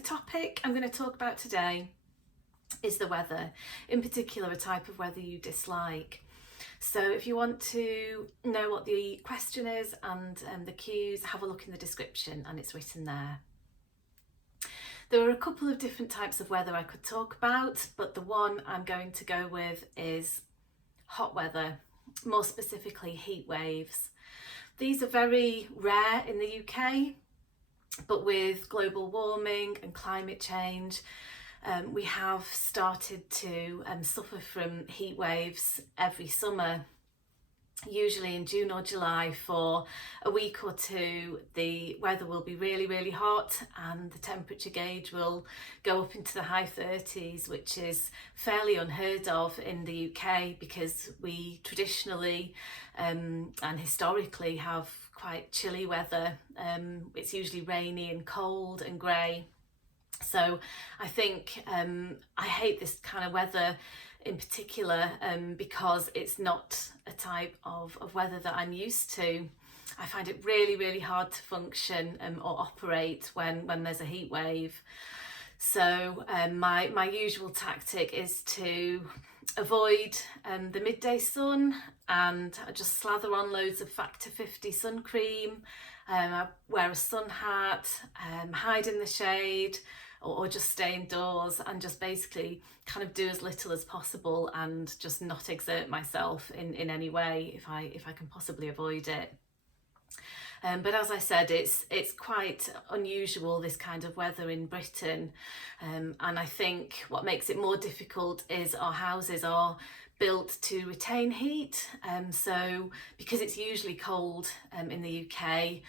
the topic I'm going to talk about today is the weather, in particular a type of weather you dislike. So if you want to know what the question is and the cues, have a look in the description and it's written there. There are a couple of different types of weather I could talk about, but the one I'm going to go with is hot weather, more specifically heat waves. These are very rare in the UK, but with global warming and climate change, we have started to suffer from heat waves every summer. Usually in June or July for a week or two, the weather will be really, really hot and the temperature gauge will go up into the high 30s, which is fairly unheard of in the UK because we traditionally and historically have quite chilly weather. It's usually rainy and cold and grey. So I think I hate this kind of weather in particular because it's not a type of weather that I'm used to. I find it really, really hard to function or operate when there's a heat wave. So my usual tactic is to avoid the midday sun, and I just slather on loads of factor 50 sun cream. I wear a sun hat, hide in the shade, or just stay indoors and just basically kind of do as little as possible and just not exert myself in any way if I can possibly avoid it. But as I said, it's quite unusual, this kind of weather in Britain, and I think what makes it more difficult is our houses are built to retain heat, so because it's usually cold in the UK,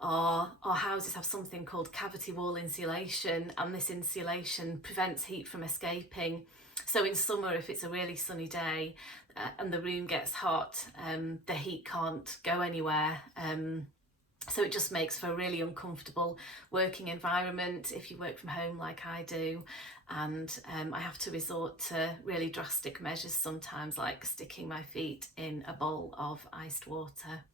our houses have something called cavity wall insulation, and this insulation prevents heat from escaping. So in summer, if it's a really sunny day and the room gets hot, the heat can't go anywhere. So it just makes for a really uncomfortable working environment if you work from home like I do. And I have to resort to really drastic measures sometimes, like sticking my feet in a bowl of iced water.